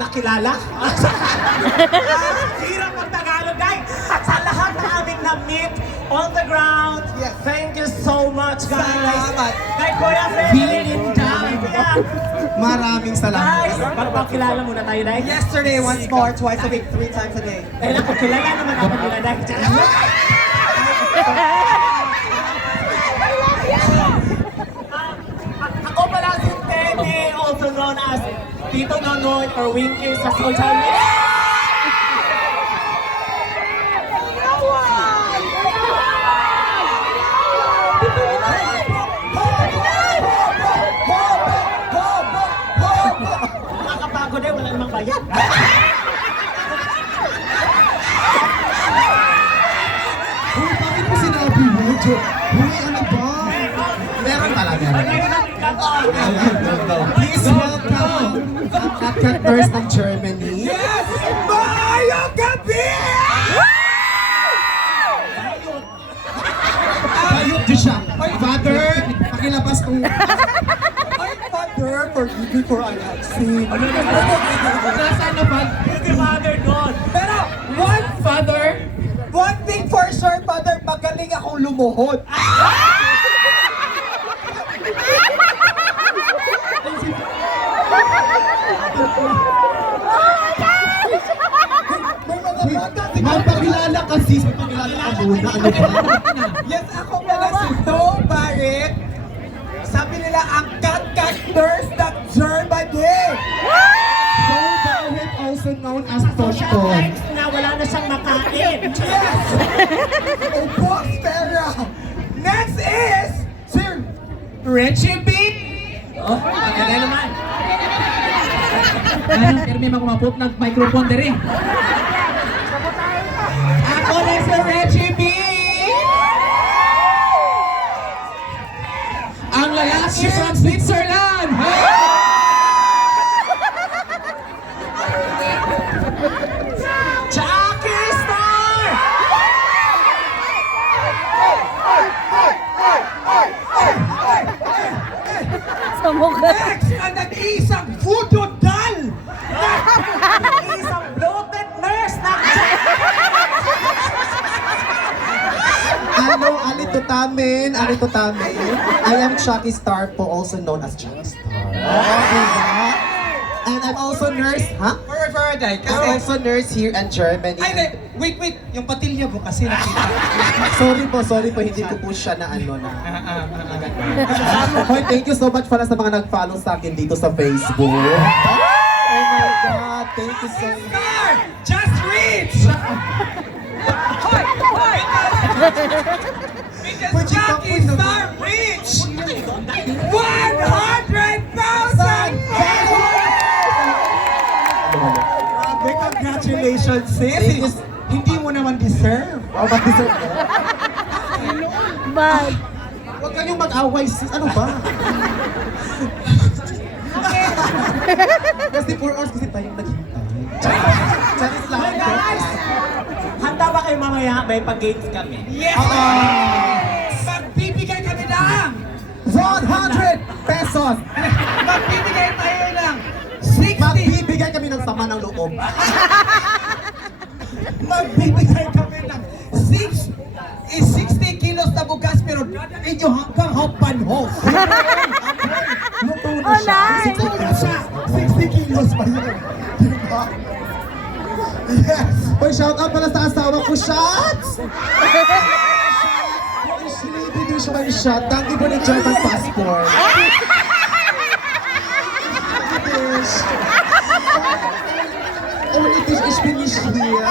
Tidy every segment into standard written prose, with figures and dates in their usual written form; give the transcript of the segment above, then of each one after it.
nakilala. Hirap ang Tagalog, guys. Sa lahat na aming na-meet on the ground, Yes. thank you so much, guys. Salamat. Kay Kuya Freddy. Maraming salamat. Guys, magpakilala muna tayo, guys. Yesterday, once more, twice a week, 3 times a day. Eh, naku, kilala naman ako nila, guys. Ako pala si Tete, also known as Tito Nonoy or Winky sa social media. Nakakapagod eh, wala namang bayad. Uy, bakit mo sinabi mo, Jo? Uy, ano ba? Meron talaga. Please welcome ang Cat Nurse ng Germany. Yes! Maayong gabi! Ayok din siya. Father, pakilabas kong... Ay, Father, forgive me for I have sinned. Nasaan na ba? Si Father doon. Pero, one thing for sure, Father, magaling akong lumuhod. Magpakilala kasi. Magpakilala ka muna. Ano ba? Yes, ako pala si Joe Barrett. Sabi nila, ang cat nurse ng Germany. Joe Barrett, also known as Toshko. Thanks na wala na siyang makain. Yes! Box Pera! Next is Sir Richie B! Oh, maganda naman. Ano, pero may makumapot nag-microphone dere. Ako na si Richie B! Ang lalaki from Switzerland! Jackie Star! Next, ang nag-iisang voodoo doll! Isang bloated nurse na Ano, Alito Tamin. I am Chucky Star po, also known as Chucky Star. Diba? And I'm also nurse, ha? Forward, I'm kasi... also nurse here in Germany. Ay, wait, yung patilya mo kasi nakita. Sorry po, hindi ko po siya na ano na. Hoy, thank you so much pala sa mga nag-follow sa akin dito sa Facebook. Oh my God, thank you so much. Star! Just reach! Hoy! Because Jackie Star reach 100,000 followers! Grabe, congratulations, Thank you. sis! Hindi mo naman deserve. Oh, mag-deserve ko. Bye. Huwag kayong mag-away, sis. Ano ba? Kasi 4 hours kasi tayong naghintay. Charis lang. Hey guys! Handa ba kayo mamaya? May pag-games kami. Yes! Magbibigay kami ng 100 pesos! Magbibigay tayo ng 60! Magbibigay kami ng sama ng loob. Magbibigay kami ng 60 kilos na bugas pero dadalhin nyo hanggang Hampanhos. Luto na Oh, siya. nice. Ito na siya. 60 kilos pa yun. Diba? Yes. Hoy, shout out pala sa asawa ko, Shots! Sleepy din siya may shot. Thank you for the German passport. Only this is finished here.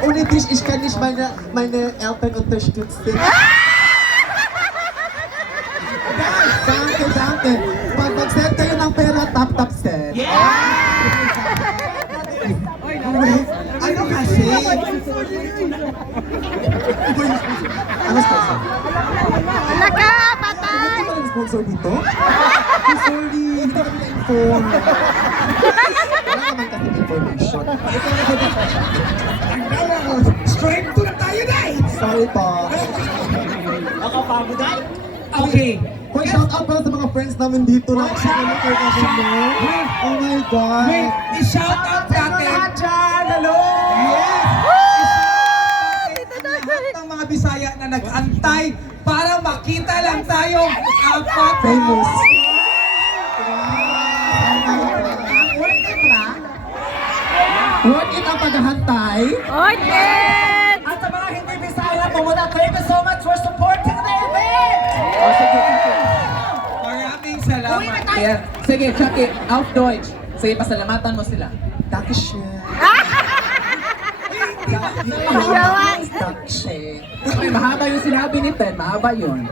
Only this is kann ich meine Eltern unterstützen. Danke. Pag mag-send kayo ng pera, tap send. Ano kasi? Ano sponsor? Wala ka, patay! Ano ba yung sponsor dito? Oh, sorry, hindi kami na-inform. Wala naman kasi information. Straight to na tayo na eh! Sorry po. Nakapagod ay. Okay. Hoy, shout out pala sa mga friends namin dito na kasi naman kayo kasi mo. Oh my God. Wait, i-shout out natin. Hello! Yes! Lahat ng mga Bisaya na nag-antay para makita lang tayong apat. Famous. Worth it ang paghahantay. Orchid! At sa mga hindi Bisaya, pumunta, thank you so much for supporting the event! Maraming salamat. Yeah. Sige, Chucky, auf Deutsch. Sige, pasalamatan mo sila. Dankeschön. Yawa! Dankeschön. Okay, mahaba yung sinabi ni Ted, mahaba yun.